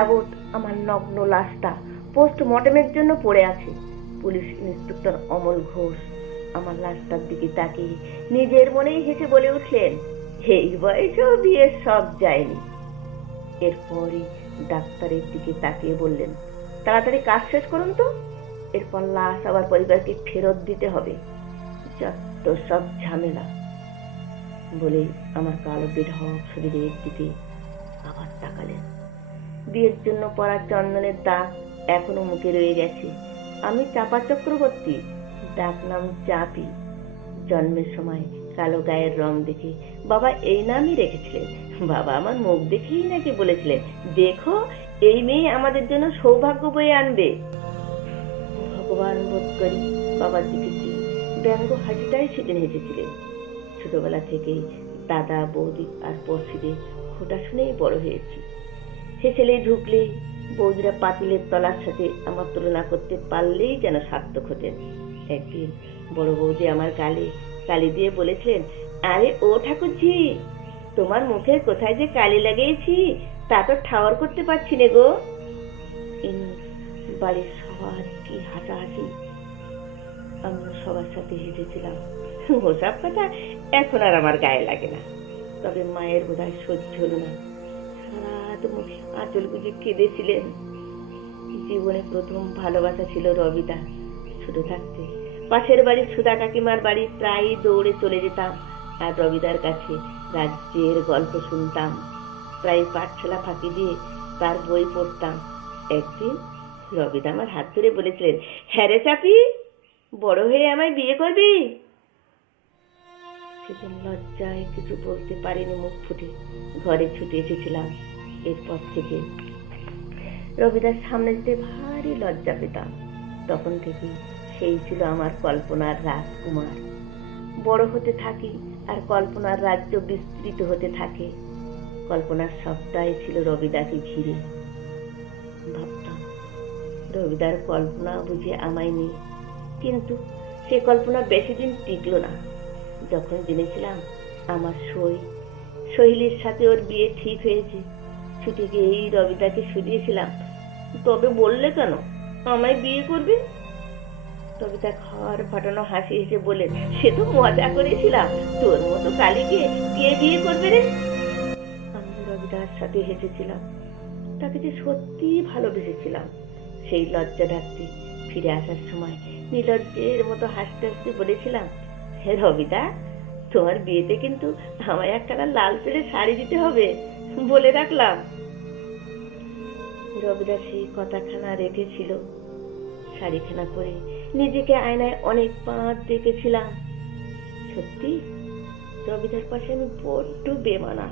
যাবৎ আমার নগ্ন লাশটা পোস্টমর্টমের জন্য পড়ে আছে। পুলিশ ইন্সপেক্টর অমল ঘোষ আমার লাশটার দিকে তাকিয়ে নিজের মনেই হেসে বলে উঠলেন, এই বয়সেও বিয়ের সব যায়নি। এরপরই ডাক্তারের দিকে তাকিয়ে বললেন, তাড়াতাড়ি কাজ শেষ করুন তো, এরপর লাশ আবার পরিবারকে ফেরত দিতে হবে। যত সব ঝামেলা। বলে আমার কালো বেঢক শরীরের দিকে আবার তাকালেন। বিয়ের জন্য পরা চন্দনের দাগ এখনও মুখে রয়ে গেছে। আমি চাপা চক্রবর্তী, ডাক নাম চাপি। জন্মের সময় কালো গায়ের রং দেখে বাবা এই নামই রেখেছিলেন। বাবা আমার মুখ দেখেই নাকি বলেছিলেন, দেখো, এই মেয়ে আমাদের জন্য সৌভাগ্য বয়ে আনবে। ভগবান বোধ করি বাবার দিকে ব্যঙ্গ হাসিটাই সেদিন হেসেছিলেন। ছোটবেলা থেকেই দাদা, বৌদি আর পড়শিদের খোটা শুনেই বড় হয়েছি। হেসেলে ঢুকলে বৌদিরা পাতিলের তলার সাথে আমার তুলনা করতে পারলেই যেন সার্থক হতেন একদিন বড় বৌদি আমার গালে কালি দিয়ে বলেছিলেন, আরে ও ঠাকুরজি, তোমার মুখে কোথায় যে কালি লাগিয়েছি তা তো ঠাওয়ার করতে পারছি না গো। বাড়ির সবার কি হাসাহাসি। আমিও সবার সাথে হেসেছিলাম ওসব কথা এখন আর আমার গায়ে লাগে না। তবে মায়ের বোধহয় সহ্য হলো না। সারা রাত মুখে আঁচল গুজে কেঁদেছিলেন। জীবনে প্রথম ভালোবাসা ছিল রবিদা ছোট থাকতে। পাশের বাড়ির সুধা কাকিমার বাড়ি প্রায়ই দৌড়ে চলে যেতাম আর রবিদার কাছে রাজ্যের গল্প শুনতাম। প্রায় পাঠশালা ফাঁকি দিয়ে তার বই পড়তাম। একদিন রবিদা আমার হাত ধরে বলেছিলেন হ্যাঁ রে চাপি, বড় হয়ে আমায় বিয়ে করবি? সেদিন লজ্জায় কিছু বলতে পারিনি মুখ ফুটে। ঘরে ছুটে এসেছিলাম এরপর থেকে। রবিদার সামনে যেতে ভারী লজ্জা পেতাম। তখন থেকে সেই ছিল আমার কল্পনার রাজকুমার। বড় হতে থাকি আর কল্পনার রাজ্য বিস্তৃত হতে থাকে। কল্পনার সবটাই ছিল রবিদাকে ঘিরে। ভাবতাম, রবিদার কল্পনা বুঝে আমায় নেই। কিন্তু সে কল্পনা বেশি দিন টিকলো না। যখন জেনেছিলাম আমার সই, সহিলের সাথে ওর বিয়ে ঠিক হয়েছে, ছুটে গিয়েই রবিদাকে শুধিয়েছিলাম তবে বললে কেন? আমায় বিয়ে করবে? রবিদা ঘর ফাটানো হাসি হেসে বলে, সে তো মজা করেছিলাম। তোর মতো কালীকে কে বিয়ে করবে রে? আমি রবিদার সাথে হেসেছিলাম। তাকে যে সত্যিই ভালোবেসেছিলাম। সেই লজ্জা ডাকতে ফিরে আসার সময় নির্লজ্জের মতো হাসতে হাসতে বলেছিলাম রবিদা তোমার বিয়েতে কিন্তু আমায় একখানা লাল পেড়ে শাড়ি দিতে হবে বলে রাখলাম। রবিদা সেই কথাখানা রেখেছিল। শাড়িখানা পরে নিজেকে আয়নায় অনেক পাঁচ দেখেছিলাম। সত্যি? রবিদার পাশে আমি বড্ড বেমানা।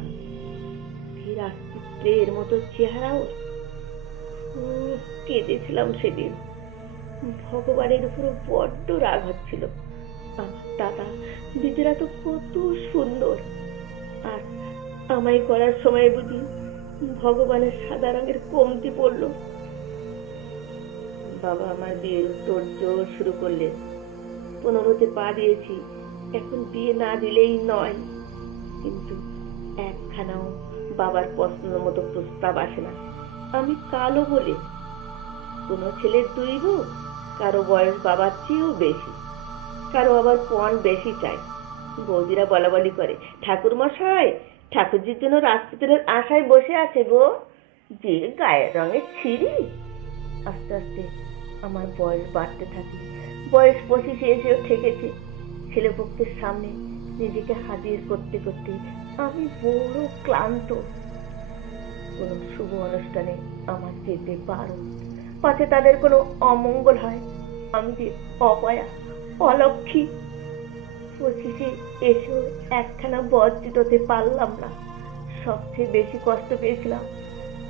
কি রাজপুত্রের মতো চেহারা ওর। উম, কেঁদেছিলাম সেদিন। ভগবানের উপর বড্ড রাগ হচ্ছিল। আমার দাদা, দিদিরা তো কত সুন্দর। আর আমায় করার সময় বুঝি ভগবানের সাদা রঙের কমতি পড়ল। বাবা আমার বিয়ের তোর জোর শুরু করলেন পনেরোতে পা দিয়েছি, এখন বিয়ে না দিলেই নয়। কিন্তু একখানাও বাবার পছন্দ মতো প্রস্তাব আসে না। আমি কালো বলে, কোনো ছেলের দুই হোক কারও বয়স বাবার চেয়েও বেশি। কারও আবার পণ বেশি চায়। বৌদিরা বলা বলি করে ঠাকুর মশাই ঠাকুরজির জন্য রাজপুত্রের আশায় বসে আছে গো। যে গায়ের রঙের ছিঁড়ি। আস্তে আস্তে আমার বয়স বাড়তে থাকে। বয়স পঁচিশে এসেও ঠেকেছে। ছেলেপক্ষের সামনে নিজেকে হাজির করতে করতে আমি বড় ক্লান্ত। কোনো শুভ অনুষ্ঠানে আমার যেতে পারো পাছে তাদের কোনো অমঙ্গল হয়, আমি যে অপয়া। অলক্ষী। পঁচিশে এসেও একখানা বর্জিত হতে পারলাম না। সবচেয়ে বেশি কষ্ট পেয়েছিলাম।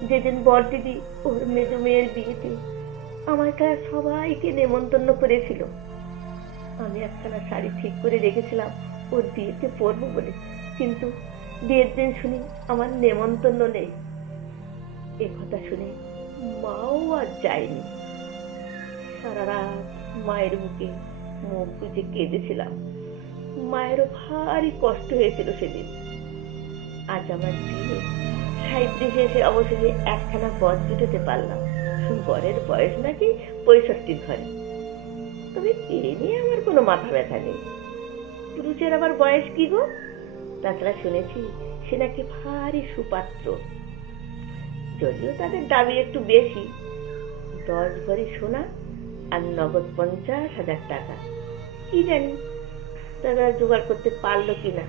যেদিন বরদিদি ওর মেজো মেয়ের বিয়েতে আমার কাছে সবাইকে নেমন্তন্ন করেছিল। আমি একখানা শাড়ি ঠিক করে রেখেছিলাম, ওর বিয়েতে পরবো বলে। কিন্তু বিয়ের দিন শুনি আমার নেমন্তন্ন নেই। এ কথা শুনে মাও আর যায়নি। সারা রাত মায়ের বুকে মুখ বুঝে কেঁদেছিলাম, মায়েরও ভারী কষ্ট হয়েছিল সেদিন। আজ আমার বিয়ে সাঁত্রিশে এসে অবশেষে একখানা বর জুটাতে পারলাম। বরের বয়স নাকি পঁয়ষট্টির ঘরে। তবে এ নিয়ে আমার কোনো মাথা ব্যথা নেই। পুরুষের আবার বয়স কি গো? তাছাড়া শুনেছি সে নাকি ভারী সুপাত্র। যদিও তাদের দাবি একটু বেশি। দশ ভরি সোনা আর নগদ পঞ্চাশ হাজার টাকা। কি জানি, তারা জোগাড় করতে পারল কিনা।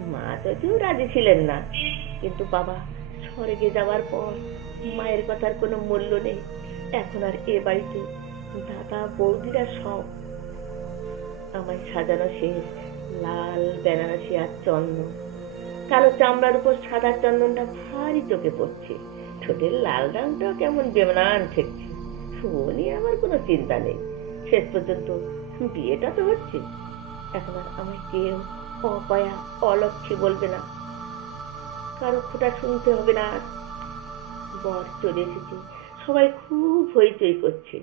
মা যদিও রাজি ছিলেন না। কিন্তু বাবা, স্বর্গে যাওয়ার পর মায়ের কথার কোনো মূল্য নেই। এখন আর এ বাড়িতে দাদা, বৌদিরা সব। আমায় সাজানো শেষ, লাল বেনারসি আর চন্দন। কালো চামড়ার উপর সাদা চন্দনটা ভারী চোখে পড়ছে। ঠোঁটের লাল রংটাও কেমন বেমানান ঠেকছে। ও নিয়ে আমার কোনো চিন্তা নেই। শেষ পর্যন্ত বিয়েটা তো হচ্ছে। এখন আর আমায় কেউ অপয়া অলক্ষী বলবে না। কারও খোটা শুনতে হবে না। বর চলে এসেছে। সবাই খুব হইচই করছে।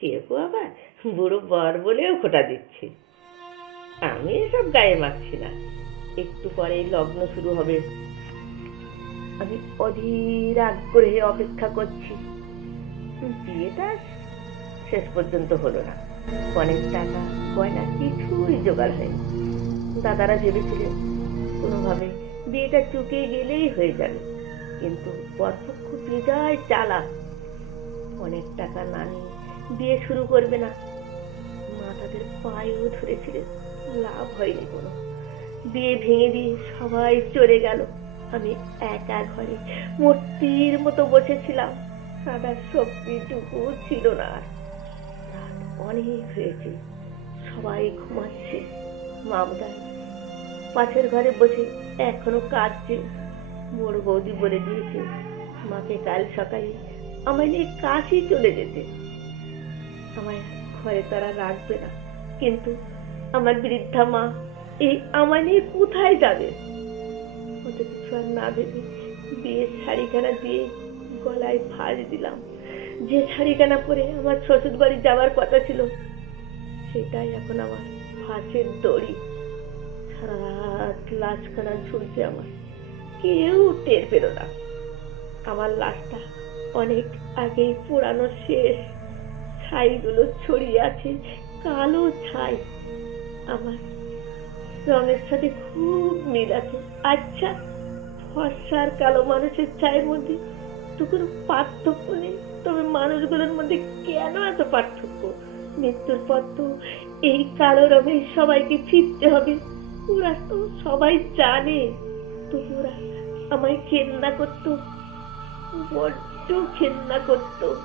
কেউ কেউ আবার বুড়ো বর বলেও খোটা দিচ্ছে। আমি এসব গায়ে মাখছি না। একটু পরে লগ্ন শুরু হবে। আমি অধীর আগ্রহে অপেক্ষা করছি। বিয়েটা শেষ পর্যন্ত হলো না। অনেক টাকা, গয়না, কিছুই জোগাড় হয়নি। দাদারা ভেবেছিলেন কোনোভাবে বিয়েটা চুকে গেলেই হয়ে যাবে। কিন্তু বরপক্ষ বিজয় চালা অনেক টাকা না নিয়ে বিয়ে শুরু করবে না। মা তাদের পায়েও ধরেছিলেন, লাভ হয়নি কোনো। বিয়ে ভেঙে দিয়ে সবাই চলে গেল। আমি একা ঘরে মূর্তির মতো বসেছিলাম। সাদার শক্তিটুকু ছিল না। রাত অনেক হয়েছে। সবাই ঘুমাচ্ছে। মামদার পাশের ঘরে বসে এখনও কাঁদছে। বড় বৌদি বলে দিয়েছে, মাকে কাল সকালে আমায় নিয়ে কাশি চলে যেতে। আমায় ঘরে তারা রাখবে না। কিন্তু আমার বৃদ্ধা মা এই আমায় নিয়ে কোথায় যাবে? অত কিছু আর না ভেবে বিয়ের শাড়িখানা দিয়ে গলায় ভাঁজ দিলাম। যে শাড়িখানা পরে আমার শ্বশুর বাড়ি যাওয়ার কথা ছিল, সেটাই এখন আমার ফাঁসের দড়ি। সারা রাত ঝুলছে আমার। কেউ টের পেল না। আমার লাশটা অনেক আগেই পুরানো শেষ। ছাইগুলো ছড়িয়ে আছে, কালো ছাই। আমার রঙের সাথে খুব মিল আছে। আচ্ছা ফর্সার কালো মানুষের ছায়ের মধ্যে কোনো পার্থক্য নেই। তবে মানুষগুলোর মধ্যে কেন এত পার্থক্য? মৃত্যুর পর তো এই কালো রঙে সবাইকে ফিরতে হবে। ওরা তো সবাই জানে। তবু ওরা আমায় ঘেন্না করতো। বড্ড ঘেন্না করতো।